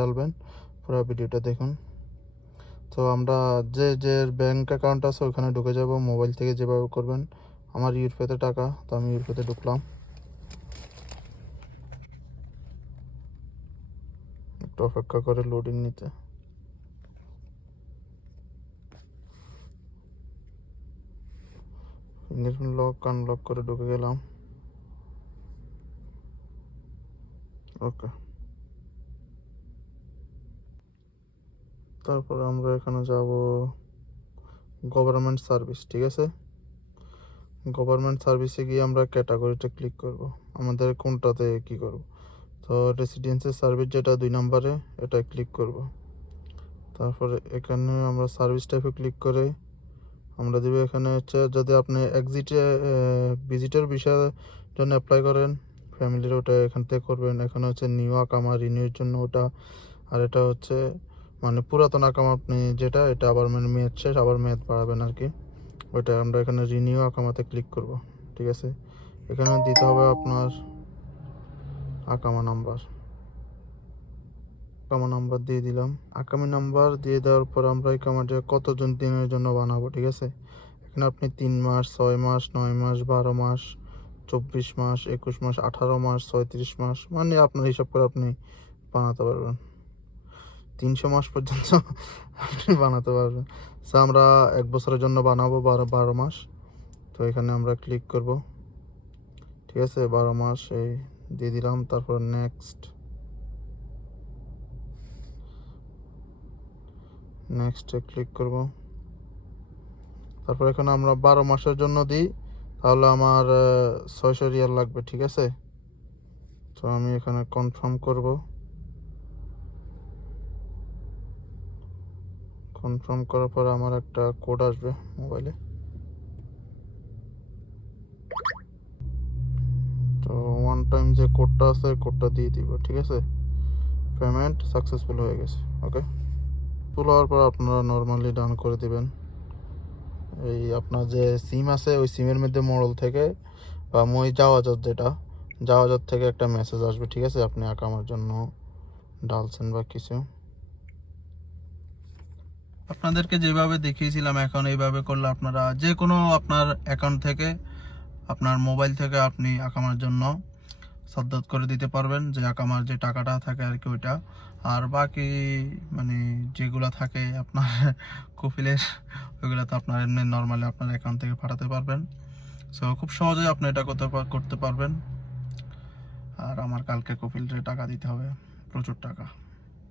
ডালবেন, পুরো ভিডিওটা দেখুন। তো আমরা যে ব্যাংক অ্যাকাউন্ট আছে ওখানে ঢুকে যাব, মোবাইল থেকে যেভাবে করবেন। আমার ইউরোপেতে টাকা, তো আমি ইউরোপেতে ঢুকলাম। একটু অপেক্ষা করে লোডিং নিতে। ফিঙ্গারপ্রিন্ট লক আনলক করে ঢুকে গেলাম। ওকে, তারপরে আমরা এখানে যাব গভর্নমেন্ট সার্ভিস। ঠিক আছে, গভর্নমেন্ট সার্ভিসে গিয়ে আমরা ক্যাটাগরিটা ক্লিক করব, আমাদের কোনটাতে কি করব। তো রেসিডেন্সিয়াল সার্ভিস যেটা 2 নম্বরে, এটা ক্লিক করব। তারপরে এখানে আমরা সার্ভিস টাইপে ক্লিক করে আমরা দেব এখানে হচ্ছে, যদি আপনি ভিজিটর ভিসার জন্য অ্যাপ্লাই করেন ফ্যামিলির, ওটা এখান থেকে করবেন। এখানে হচ্ছে নিউ আকামা রিনিউর জন্য ওটা, আর এটা হচ্ছে মানে পুরাতন আকামা আপনি যেটা, এটা আবার মানে মেয়াদ শেষ, আবার মেয়াদ বাড়াবেন আর কি। ওইটা আমরা এখানে রিনিউ আকামাতে ক্লিক করব। ঠিক আছে, এখানে দিতে হবে আপনার আকামা নাম্বার দিয়ে দিলাম। আকামি নাম্বার দিয়ে দেওয়ার পর আমরা এই কামাটা কতজন দিনের জন্য বানাবো। ঠিক আছে, এখানে আপনি 3 মাস, 6 মাস, 9 মাস, 12 মাস, 24 মাস, 21 মাস, 18 মাস, 36 মাস, মানে আপনার হিসাব করে আপনি বানাতে পারবেন। 300 মাস পর্যন্ত আপনি বানাতে পারবেন। সো আমরা 1 বছরের জন্য বানাবো 12 মাস। তো এখানে আমরা ক্লিক করব। ঠিক আছে, 12 মাস এই দিয়ে দিলাম। তারপর নেক্সটে ক্লিক করব। তারপর এখানে আমরা 12 মাসের জন্য দিই, তাহলে আমার 600 রিয়াল লাগবে। ঠিক আছে, তো আমি এখানে কনফার্ম করব। কনফার্ম করার পর আমার একটা কোড আসবে মোবাইলে। তো ওয়ান টাইম যে কোডটা আছে কোডটা দিয়ে দিব। ঠিক আছে, পেমেন্ট সাকসেসফুল হয়ে গেছে। ওকে, তুল হওয়ার পর আপনারা নর্মালি ডান করে দিবেন। এই আপনার যে সিম আছে ওই সিমের মধ্যে মডেল থেকে বা মই যাওয়াজাত থেকে একটা মেসেজ আসবে। ঠিক আছে, আপনি আকামার জন্য ডালছেন বা কিছু। আপনাদেরকে যেভাবে দেখিয়েছিলাম এখন এইভাবে করলে আপনারা যে কোনো আপনার অ্যাকাউন্ট থেকে, আপনার মোবাইল থেকে আপনি আকামার জন্য সাদ্দাত করে দিতে পারবেন, যে আকামার যে টাকাটা থাকে আর কি ওইটা। আর বাকি মানে যেগুলো থাকে আপনার কফিলের, ওইগুলো তো আপনার এমনি নর্মালি আপনার অ্যাকাউন্ট থেকে পাঠাতে পারবেন। সো খুব সহজেই আপনি এটা করতে পারবেন। আর আমার কালকে কফিলের টাকা দিতে হবে, প্রচুর টাকা।